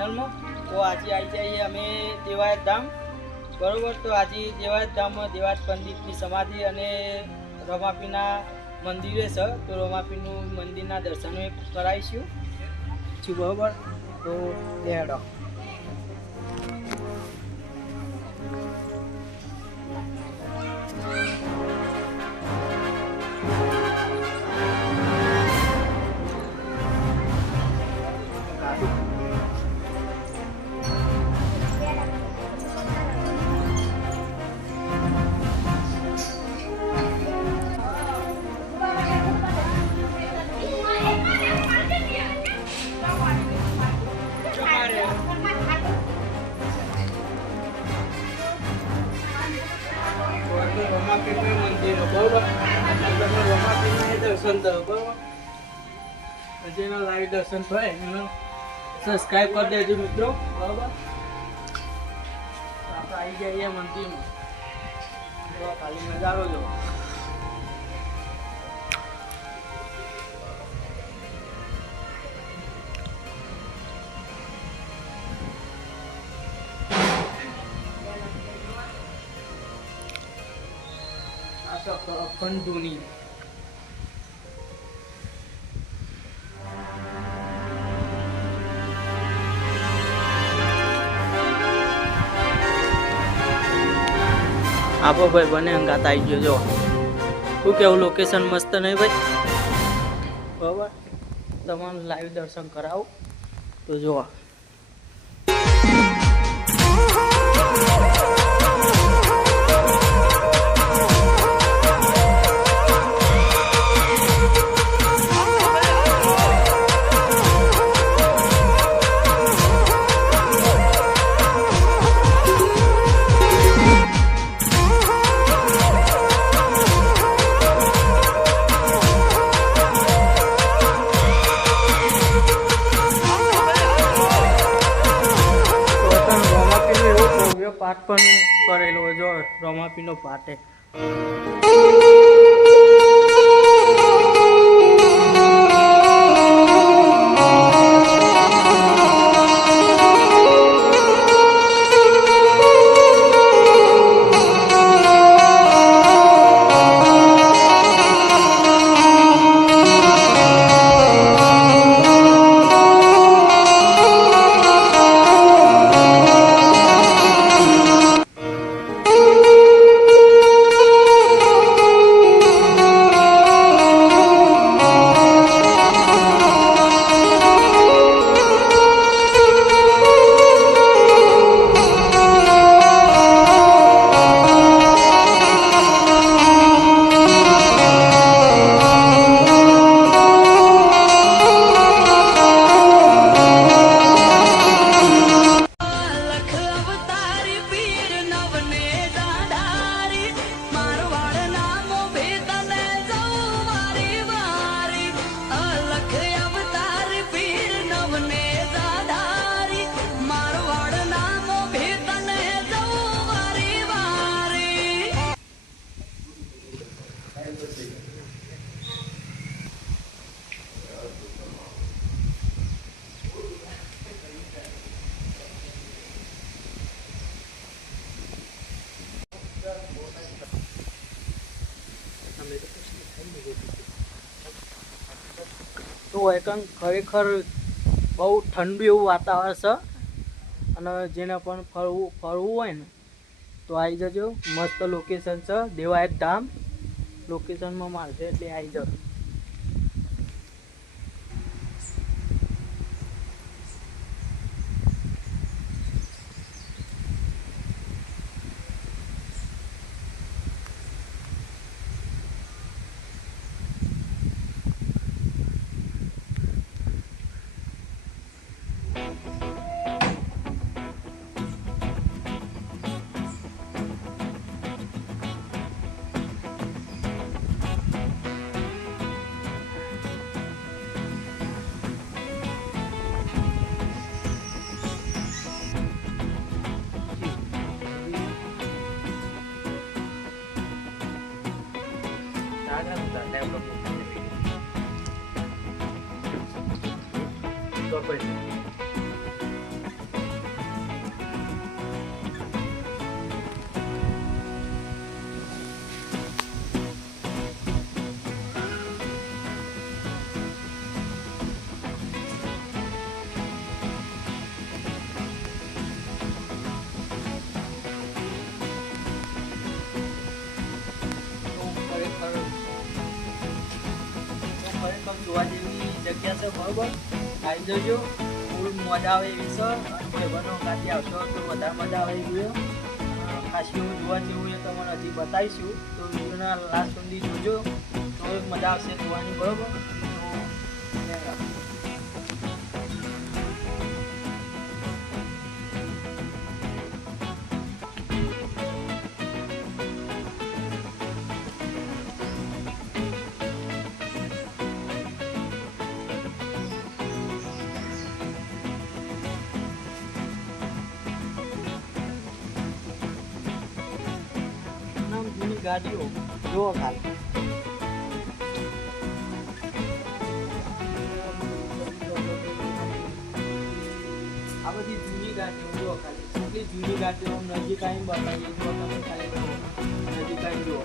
ચેનલમાં તો આજે આવી જઈએ અમે દેવાયત ધામ. બરાબર? તો આજે દેવાયત ધામમાં દેવાત પંડિતની સમાધિ અને રમાપીના મંદિરે છે તો રમાપીનું મંદિરના દર્શન કરાવીશું. છું બરાબર? તો લેડો રમાપીનું મંદિર દર્શન થયો, બરોબર? જેના લાઈવ દર્શન થાય, એનો સબસ્ક્રાઈબ કરી દેજો મિત્રો, બરોબર? આપણે આવી જઈએ મંદિરમાં. ખાલી નજારો જો અખંડ આપો ભાઈ, બને અંગાત આવી ગયો, જો. શું કેવું લોકેશન મસ્ત નહીં ભાઈ? બરાબર. તમારું લાઈવ દર્શન કરાવું. તો જોવા એવો પાઠ પણ કરેલો જો રમાપીનો પાઠ. તો કારણ ખરેખર બહુ ઠંડુ એવું વાતાવરણ છે. અને જેને પણ ફરવું ફરવું હોય ને, તો આવી જજો. મસ્ત લોકેશન છે. દેવાયત ધામ. લોકેશનમાં મારશે એટલે આવી જાઓ போயிட்டு જોવા જેવી જગ્યા છે બરોબર આવી જજો. ફૂલ મજા આવે એવી છે. અને ભાઈબંધો ગાડી આવશો તો વધારે મજા આવે એવી. ખાસી એવું જોવા જેવું એ તમને હજી બતાવીશું. તો વિડીયોના લાસ્ટ સુધી જોજો. તો મજા આવશે જોવાની, બરોબર? જૂની ગાડીઓ જુઓ ખાલી. આ બધી જૂની ગાડીઓ જુઓ ખાલી. કેટલી જૂની ગાડીઓ, નજીક આવીને બતાવીએ તો તમે ખાલી. નજીક આવીને જુઓ.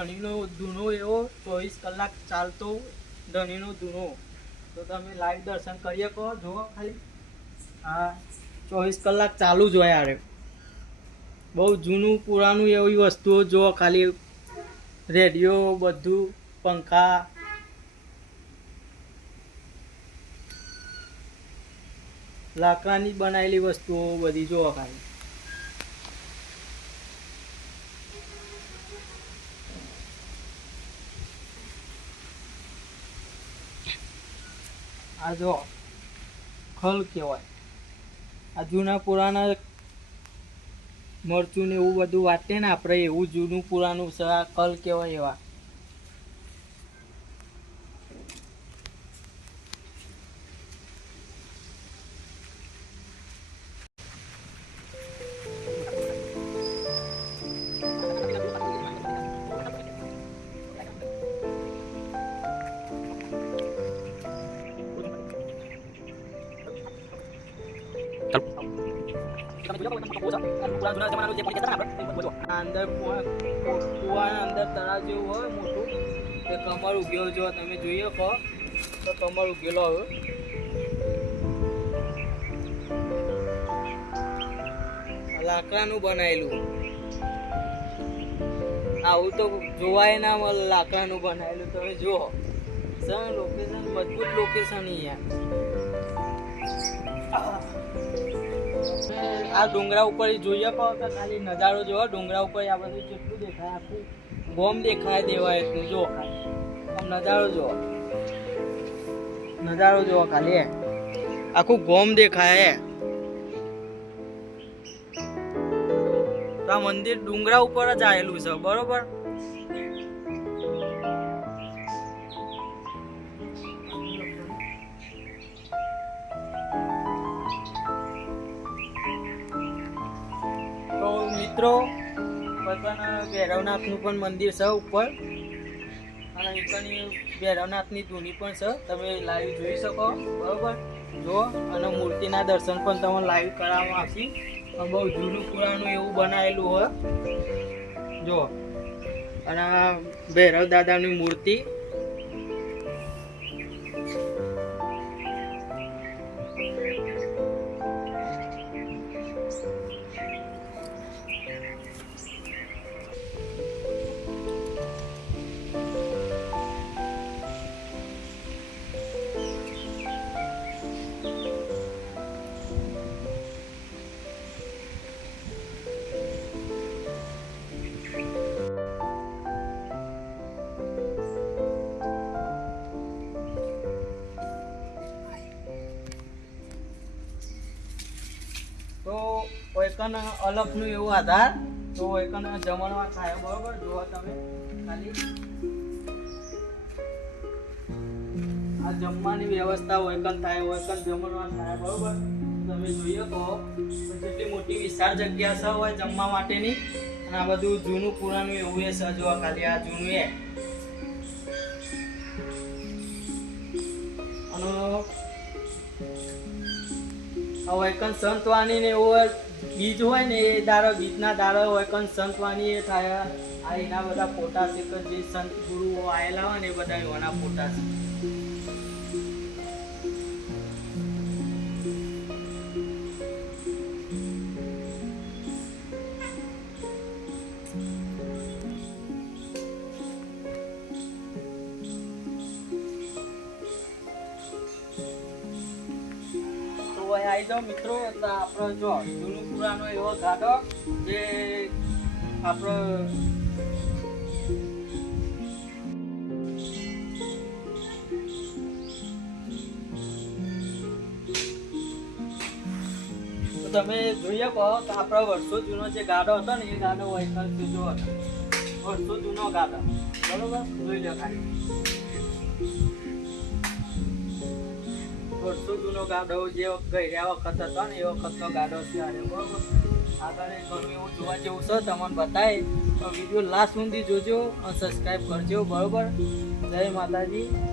ધણીનો ધૂનો એવો, ચોવીસ કલાક ચાલતો ધણીનો ધૂનો તો તમે લાઈવ દર્શન કરી શકો જુઓ ખાલી. હા, ચોવીસ કલાક ચાલુ જ હોય યાર બહુ જૂનું, પુરાણું એવી વસ્તુઓ જુઓ ખાલી. રેડિયો, બધું, પંખા. લાકડાની બનાવેલી વસ્તુઓ બધી જોવા ખાલી. આ જો ખલ કહેવાય. આ જૂના પુરાણા મરચું ને એવું બધું વાટે ને આપણે, એવું જૂનું પુરાનું છે ખલ કહેવાય એવા. આ અંદર કુવા- કુવાના જેવું હોય મોટું તે કમર ઉગ્યો જો તમે જોઈએ કહો તો કમર ઉગેલો હવે લાકડાનું બનાવેલું આવું તો જોવાય ના મળે, લાકડાનું બનાવેલું તમે જુઓ. સર લોકેશન મજબૂત લોકેશન યાર આ ડુંગરા ઉપર જોઈએ કે ખાલી નજારો જોવો. ડુંગરા ઉપર આ બધું કેટલું દેખાય આખું ગોમ દેખાય દેવાય એટલું જો ખાલી. નજારો જોવો. નજારો જોવો ખાલી આખું ગોમ દેખાય હે તો આ મંદિર ડુંગરા ઉપર જ આવેલું છે, બરોબર? ભૈરવનાથનું પણ મંદિર છે ઉપર. અને નીચેની ભૈરવનાથની ધૂની પણ છે. તમે લાઈવ જોઈ શકો. બરોબર? જો, અને મૂર્તિના દર્શન પણ તમને લાઈવ કરાવવામાં આવશે બહુ જૂનું પુરાણું એવું બનાવેલું હોય. જુઓ અને ભૈરવ દાદાની મૂર્તિ એકન અલગનું એવું આધાર. તો એકન જમણવાર થાય, બરોબર? જુઓ તમે. ખાલી. આ જમવાની વ્યવસ્થા હોય કન થાય હોય કન જમણવાર થાય, બરોબર? તમે જોઈએ તો કેટલી મોટી વિશાળ જગ્યા છે હોય જમવા માટેની. અને આ બધું જૂનું પુરાણું એવું એ છે, જો ખાલી આ જૂનું એ. અને વૈકન સંતવાણી ને એવો બીજ હોય ને, એ દાડો બીજના દાડો વૈકન સંતવાણી એ થાય, આ એના બધા ફોટા છે જે સંત ગુરુઓ આવેલા હોય ને એ બધા એના ફોટા છે આવી જાઓ મિત્રો. આપણો જો જૂનું પુરાનો એવો ગાડો જે આપણો તમે જોઈએ કહો કે આપણો વર્ષો જૂનો જે ગાડો હતો ને, એ ગાડો વૈકલ જૂનો હતો વર્ષો જૂનો ગાડો બરોબર? જોઈ લો ખાલી. વર્ષો જૂનો ગાડો જે ગયા વખત હતો ને, એ વખતનો ગાડો છે અરે બરોબર? આગળ એવું જોવા જેવું છે, તમને બતાવે તો વીડિયો લાસ્ટ સુધી જોજો અને સબસ્ક્રાઈબ કરજો, બરોબર? જય માતાજી.